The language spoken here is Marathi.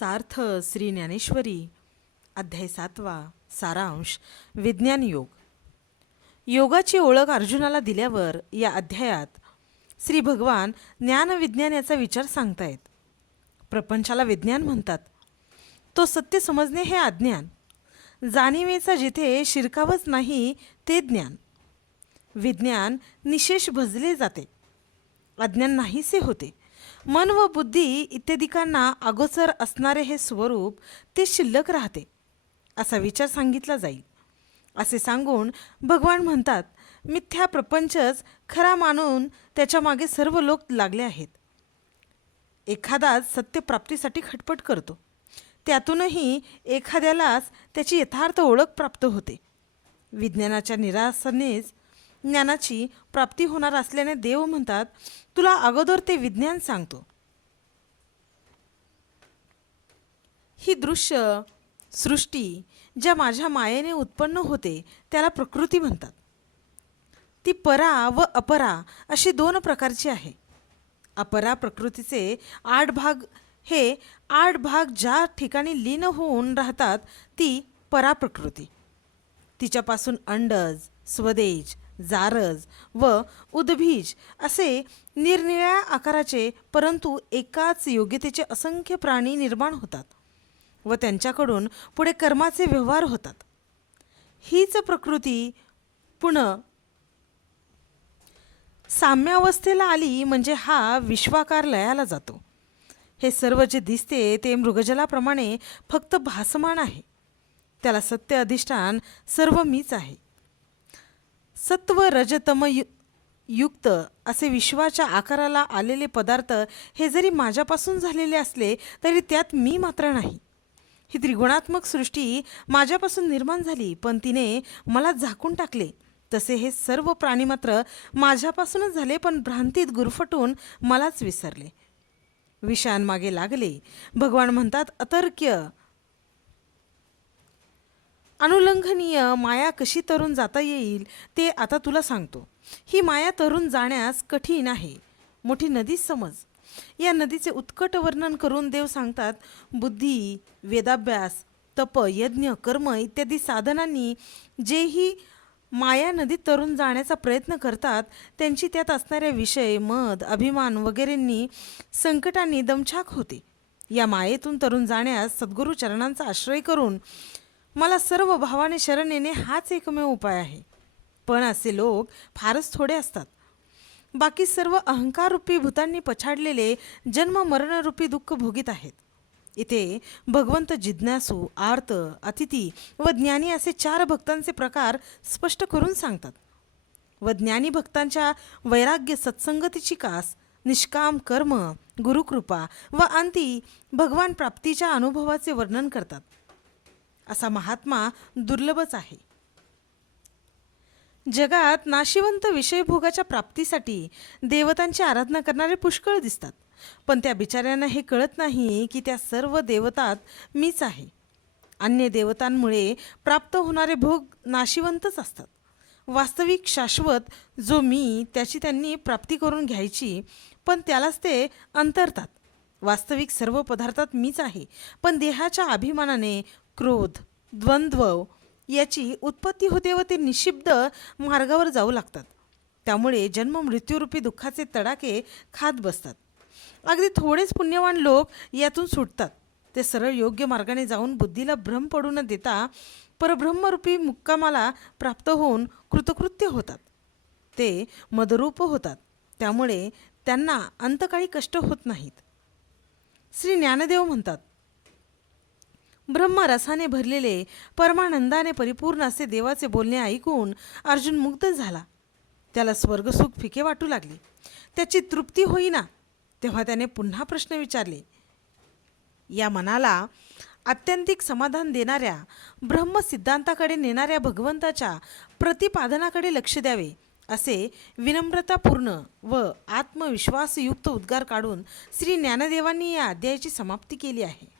सार्थ श्री ज्ञानेश्वरी अध्याय 7 सारांश विज्ञान योग. योगाची ओळख अर्जुनाला दिल्यावर या अध्यायात श्री भगवान ज्ञानविज्ञान याचा विचार सांगतायत. प्रपंचाला विज्ञान म्हणतात. तो सत्य समजणे हे अज्ञान. जाणीवेचा जिथे शिरकावच नाही ते ज्ञान. विज्ञान निशेष भजले जाते, अज्ञान नाहीसे होते. मन व बुद्धी इत्यादिकांना अगोचर असणारे हे स्वरूप ते शिल्लक राहते असा विचार सांगितला जाईल. असे सांगून भगवान म्हणतात, मिथ्या प्रपंचच खरा मानून त्याच्या मागे सर्व लोक लागले आहेत. एखादाच सत्यप्राप्तीसाठी खटपट करतो, त्यातूनही एखाद्यालाच त्याची यथार्थ ओळख प्राप्त होते. विज्ञानाच्या निरासनेच ज्ञानाची प्राप्ती होणार असल्याने देव म्हणतात, तुला अगोदर ते विज्ञान सांगतो. ही दृश्य सृष्टी ज्या माझ्या मायेने उत्पन्न होते त्याला प्रकृती म्हणतात. ती परा व अपरा अशी दोन प्रकारची आहे. अपरा प्रकृतीचे 8 भाग हे 8 भाग ज्या ठिकाणी लीन होऊन राहतात ती परा प्रकृती. तिच्यापासून अंडज, स्वदेज, जारज व उद्भिज असे निरनिळ्या आकाराचे परंतु एकाच योग्यतेचे असंख्य प्राणी निर्माण होतात व त्यांच्याकडून पुढे कर्माचे व्यवहार होतात. हीच प्रकृती पुन्हा साम्यावस्थेला आली म्हणजे हा विश्वाकार लयाला जातो. हे सर्व जे दिसते ते मृगजलाप्रमाणे फक्त भासमान आहे. त्याला सत्य अधिष्ठान सर्व मीच आहे. सत्व रजतम युक्त असे विश्वाच्या आकाराला आलेले पदार्थ हे जरी माझ्यापासून झालेले असले तरी त्यात मी मात्र नाही. ही त्रिगुणात्मक सृष्टी माझ्यापासून निर्माण झाली पण तिने मला झाकून टाकले. तसे हे सर्व प्राणी मात्र माझ्यापासूनच झाले पण भ्रांतीत गुरफटून मलाच विसरले, विषयांमागे लागले. भगवान म्हणतात, अतर्क्य अनुल्लंघनीय माया कशी तरून जाता येईल ते आता तुला सांगतो. ही माया तरून जाण्यास कठीण आहे. मोठी नदी समज. या नदीचे उत्कट वर्णन करून देव सांगतात, बुद्धी, वेदाभ्यास, तप, यज्ञ, कर्म इत्यादी साधनांनी जेही माया नदीत तरून जाण्याचा प्रयत्न करतात त्यांची त्यात असणाऱ्या विषय, मद, अभिमान वगैरेंनी संकटांनी दमछाक होते. या मायेतून तरून जाण्यास सद्गुरू चरणांचा आश्रय करून मला सर्व भावाने शरण येणे हाच एकमेव उपाय आहे. पण असे लोक फारच थोडे असतात. बाकी सर्व अहंकाररूपी भूतांनी पछाडलेले जन्म मरणरूपी दुःख भोगीत आहेत. इथे भगवंत जिज्ञासू, आर्त, अतिथी व ज्ञानी असे 4 भक्तांचे प्रकार स्पष्ट करून सांगतात. व ज्ञानी भक्तांच्या वैराग्य, सत्संगतीची कास, निष्काम कर्म, गुरुकृपा व अंती भगवान प्राप्तीच्या अनुभवाचे वर्णन करतात. असा महात्मा दुर्लभच आहे. जगात नाशिवंत विषयभोगाच्या प्राप्तीसाठी देवतांची आराधना करणारे पुष्कळ दिसतात. पण त्या बिचाऱ्यांना हे कळत नाही की त्या सर्व देवतात मीच आहे. अन्य देवतांमुळे प्राप्त होणारे भोग नाशिवंतच असतात. वास्तविक शाश्वत जो मी त्याची त्यांनी प्राप्ती करून घ्यायची पण त्यालाच ते अंतरतात. वास्तविक सर्व पदार्थात मीच आहे पण देहाच्या अभिमानाने क्रोध, द्वंद्व याची उत्पत्ती होते व ते निशिब्द मार्गावर जाऊ लागतात. त्यामुळे जन्म मृत्यूरूपी दुःखाचे तडाखे खात बसतात. अगदी थोडेच पुण्यवान लोक यातून सुटतात. ते सरळ योग्य मार्गाने जाऊन बुद्धीला भ्रम पडू न देता परब्रह्मरूपी मुक्कामाला प्राप्त होऊन कृतकृत्य होतात. ते मदरूप होतात. त्यामुळे त्यांना अंतकाळी कष्ट होत नाहीत. श्री ज्ञानदेव म्हणतात, ब्रह्मरसाने भरलेले परमानंदाने परिपूर्ण असे देवाचे बोलणे ऐकून अर्जुन मुग्ध झाला. त्याला स्वर्गसुख फिके वाटू लागले. त्याची तृप्ती होईना. तेव्हा त्याने पुन्हा प्रश्न विचारले. या मनाला आत्यंतिक समाधान देणाऱ्या ब्रह्मसिद्धांताकडे नेणाऱ्या भगवंताच्या प्रतिपादनाकडे लक्ष द्यावे असे विनम्रतापूर्ण व आत्मविश्वासयुक्त उद्गार काढून श्री ज्ञानदेवांनी या अध्यायाची समाप्ती केली आहे.